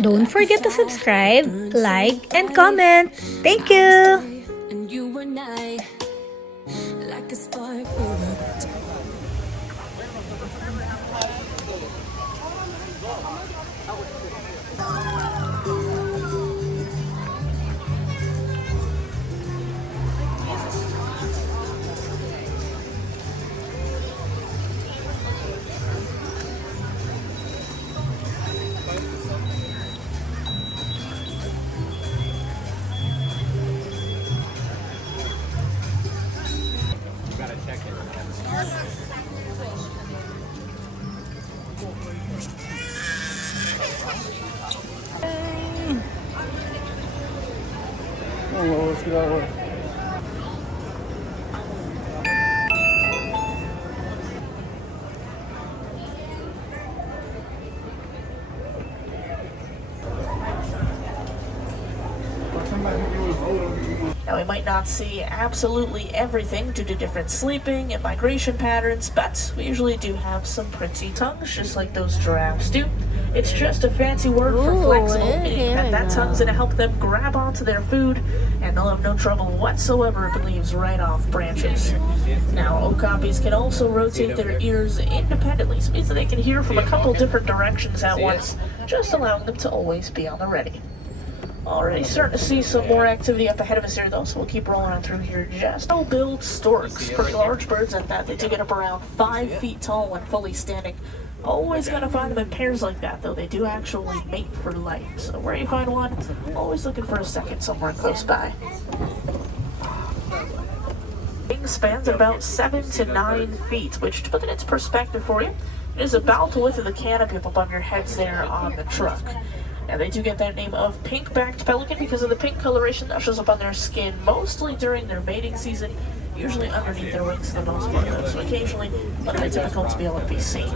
Don't forget to subscribe, like, and comment. Thank you! And you and I, like a spark, we were Oh, let's get out of the way. Now, we might not see absolutely everything due to different sleeping and migration patterns, but we usually do have some pretty tongues, just like those giraffes do. It's just a fancy word for flexible, meaning that tongue's going to help them grab onto their food, and they'll have no trouble whatsoever if it leaves right off branches. Now, okapis can also rotate their ears independently, so it means that they can hear from a couple different directions at once, just allowing them to always be on the ready. Already starting to see some more activity up ahead of us here, though, so we'll keep rolling on through here. Just billed storks, pretty large birds at that. They do get up around 5 feet tall when fully standing. Always gonna find them in pairs like that, though. They do actually mate for life. So where you find one, always looking for a second somewhere close by. Spans at about 7 to 9 feet, which, to put it into perspective for you, it is about the width of the canopy up above your heads there on the truck. And they do get that name of pink-backed pelican because of the pink coloration that shows up on their skin, mostly during their mating season, usually underneath their wings for the most part, though, so occasionally a bit difficult to be able to be seen.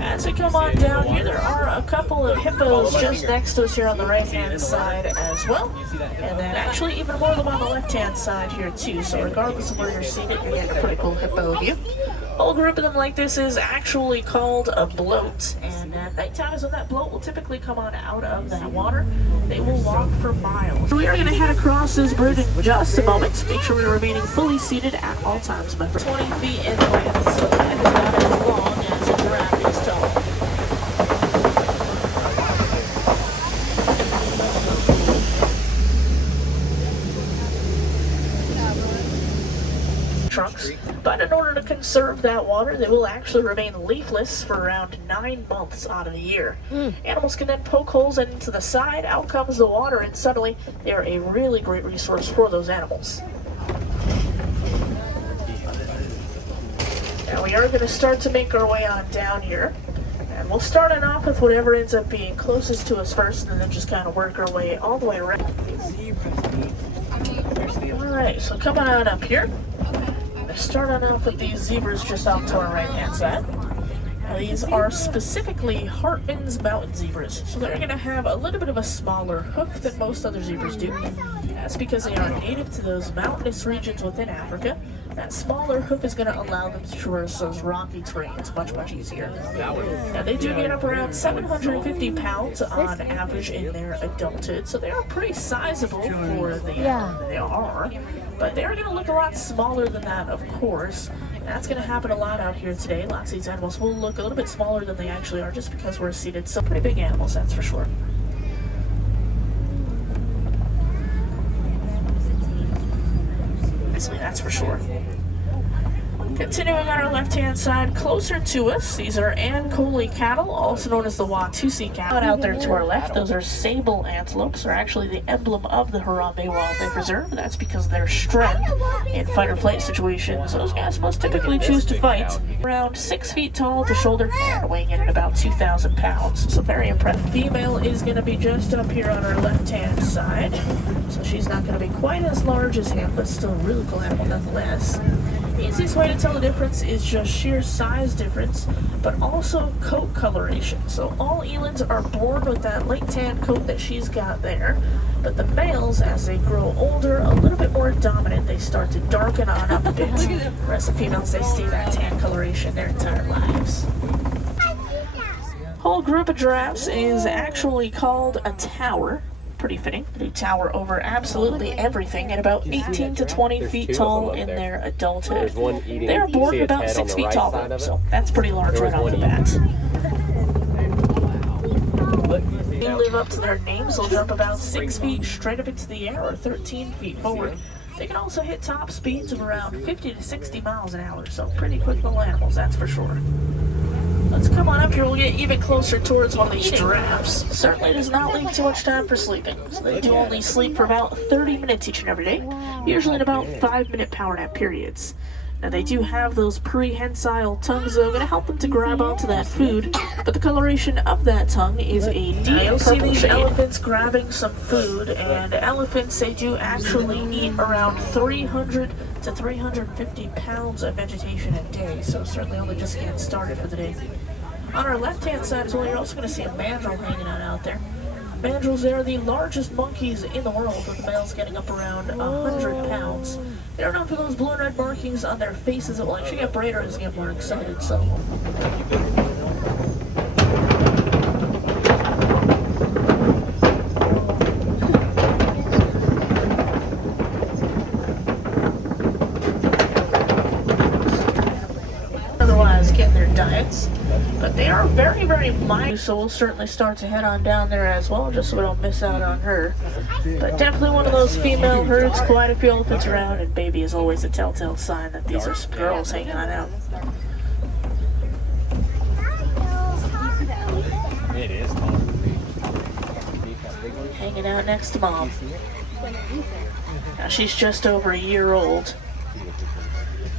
As we come on down here, there are a couple of hippos just next to us here on the right-hand side as well, and then actually even more of them on the left-hand side here too, so regardless of where you're seated, you're getting a pretty cool hippo view. A whole group of them like this is actually called a bloat, and at nighttime is when that bloat will typically come on out of that water. They will walk for miles. We are going to head across this bridge in just a moment. Make sure we're remaining fully seated at all times. But for 20 feet in length, so that is about as long as a giraffe is tall. Trunks, but in order to conserve that water, they will actually remain leafless for around 9 months out of the year. Animals can then poke holes into the side, out comes the water, and suddenly they are a really great resource for those animals. Now we are going to start to make our way on down here, and we'll start it off with whatever ends up being closest to us first, and then just kind of work our way all the way around. Alright, so coming on up here. Starting off with these zebras just off to our right-hand side. Now, these are specifically Hartman's mountain zebras, so they're going to have a little bit of a smaller hoof than most other zebras do. That's because they are native to those mountainous regions within Africa. That smaller hoof is going to allow them to traverse those rocky terrains much easier. Now, they do get up around 750 pounds on average in their adulthood, so they are pretty sizable for the animal they are. But they are going to look a lot smaller than that, of course. That's going to happen a lot out here today. Lots of these animals will look a little bit smaller than they actually are just because we're seated. So pretty big animals, that's for sure. That's for sure. Continuing on our left-hand side, closer to us, these are Ankole cattle, also known as the Watusi cattle. Out there to our left, those are sable antelopes, are actually the emblem of the Harambe Wildlife Reserve. That's because of their strength in fight or flight situations. Those guys most typically choose to fight. Around 6 feet tall at the shoulder and weighing in at about 2,000 pounds. So very impressive. Female is going to be just up here on our left-hand side. So she's not going to be quite as large as him, but still really cool animal nonetheless. The easiest way to tell the difference is just sheer size difference, but also coat coloration. So all elands are born with that light tan coat that she's got there, but the males, as they grow older, a little bit more dominant, they start to darken on up a bit. Whereas the females, they stay that tan coloration their entire lives. whole group of giraffes is actually called a tower. Pretty fitting. They tower over absolutely everything at about 18 to 20 feet tall in their adulthood. They are born about 6 feet tall though, so that's pretty large right off the bat. They live up to their names. They'll jump about 6 feet straight up into the air or 13 feet forward. They can also hit top speeds of around 50 to 60 miles an hour, so pretty quick little animals, that's for sure. Let's come on up here, we'll get even closer towards one of these giraffes. Certainly does not leave too much time for sleeping, so they do only sleep for about 30 minutes each and every day, usually in about 5-minute power nap periods. Now they do have those prehensile tongues though, going to help them to grab onto that food, but the coloration of that tongue is a deep purple shade. Elephants grabbing some food, and elephants, they do actually eat around 300 to 350 pounds of vegetation a day, so certainly only just getting started for the day. On our left-hand side as well, you're also going to see a mandrill hanging out there. Mandrills, they are the largest monkeys in the world, with the males getting up around 100 pounds. They are known for those blue and red markings on their faces that will actually get brighter as they get more excited, so... Otherwise, getting their diets. But they are very, very mighty, so we'll certainly start to head on down there as well, just so we don't miss out on her. But definitely one of those female herds, quite a few elephants around, and baby is always a telltale sign that these are some girls hanging on out. Hanging out next to mom. Now she's just over a year old.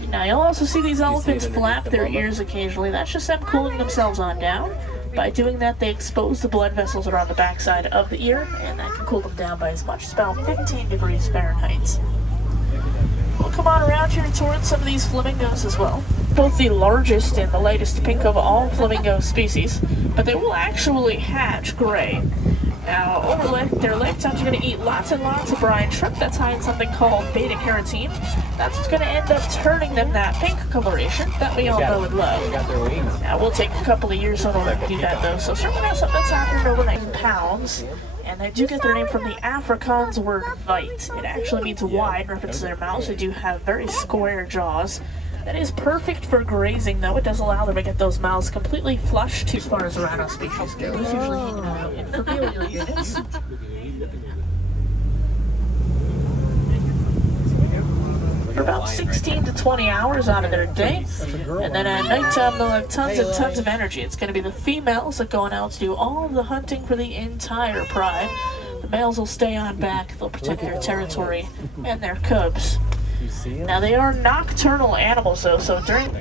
Now you'll also see these elephants flap their ears occasionally. That's just them cooling themselves on down. By doing that, they expose the blood vessels that are on the backside of the ear, and that can cool them down by as much as about 15 degrees Fahrenheit. We'll come on around here towards some of these flamingos as well. Both the largest and the lightest pink of all flamingo species, but they will actually hatch gray. Now, over their lifetimes, you're going to eat lots and lots of brine shrimp. That's high in something called beta-carotene. That's what's going to end up turning them that pink coloration that we all know and love. Now, we'll take a couple of years in order to do that, though, so certainly not something that's happening overnight. Pounds, and they do get their name from the Afrikaans word vite. It actually means wide in reference to their mouths. They do have very square jaws. That is perfect for grazing, though. It does allow them to get those mouths completely flush as far as rhino species go. It's usually hanging out in familial units. For about 16 to 20 hours out of their day, and then at nighttime they'll have tons and tons of energy. It's going to be the females that going out to do all of the hunting for the entire pride. The males will stay on back. They'll protect their territory and their cubs. Now they are nocturnal animals though, so during...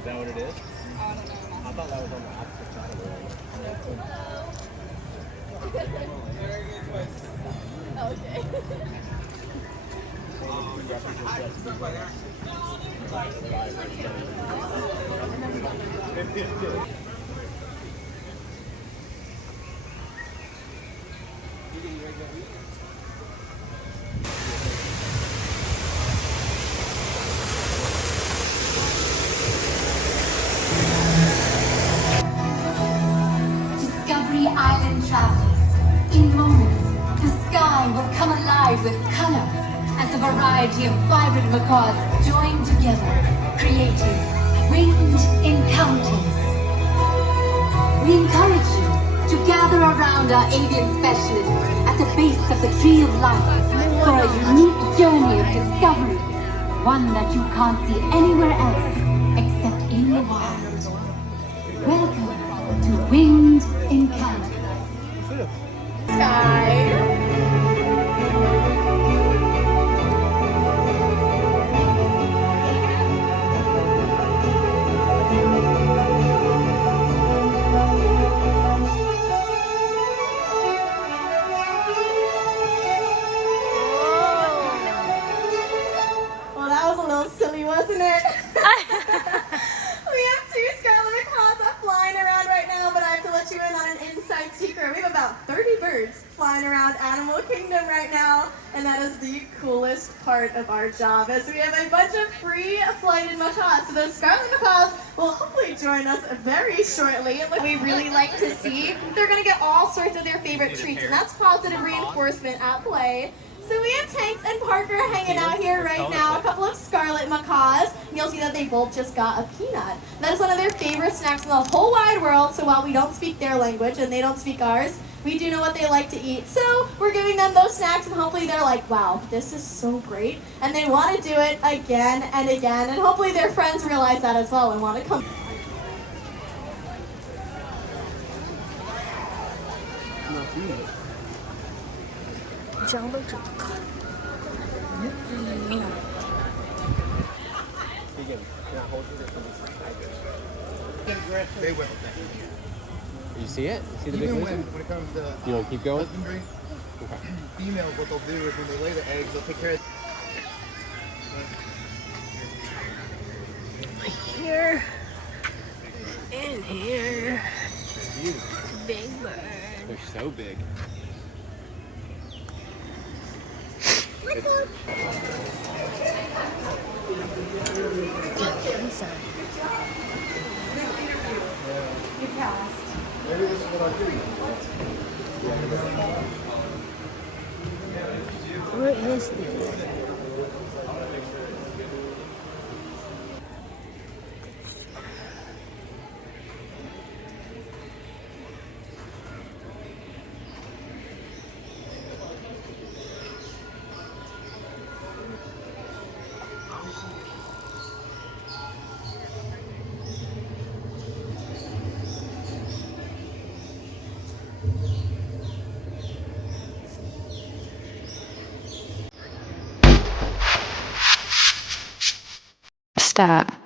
Is that what it is? I thought that was on the opposite side of the Discovery Island travelers. In moments, the sky will come alive with color as a variety of vibrant macaws join together, creating winged encounters. We encourage you to gather around our avian specialists at the base of the Tree of Life for a unique journey of discovery, one that you can't see anywhere else except in the wild. Welcome to Winged Encounters. Well, that was a little silly, wasn't it? We have two scarlet macaws flying around right now, but I have to let you in on an inside secret. We have about 30 birds flying around Animal Kingdom right now, and that is the coolest part of our job, as we have a bunch of free flighted macaws. So those scarlet macaws will hopefully join us very shortly. And what we really like to see, they're going to get all sorts of their favorite treats, and that's positive reinforcement at play. So we have Tanks and Parker hanging out here right now, a couple of scarlet macaws. And you'll see that they both just got a peanut. That is one of their favorite snacks in the whole wide world, so while we don't speak their language and they don't speak ours, we do know what they like to eat. So we're giving them those snacks, and hopefully they're like, wow, this is so great. And they want to do it again and again, and hopefully their friends realize that as well and want to come. They will. You see it? See the big Even lizard? when it comes to You want to keep going? husbandry, females, what they'll do is when they lay the eggs, they'll take care of Here and here. Big bird. They're so big. Maybe this is what I do. Where is this? Stop.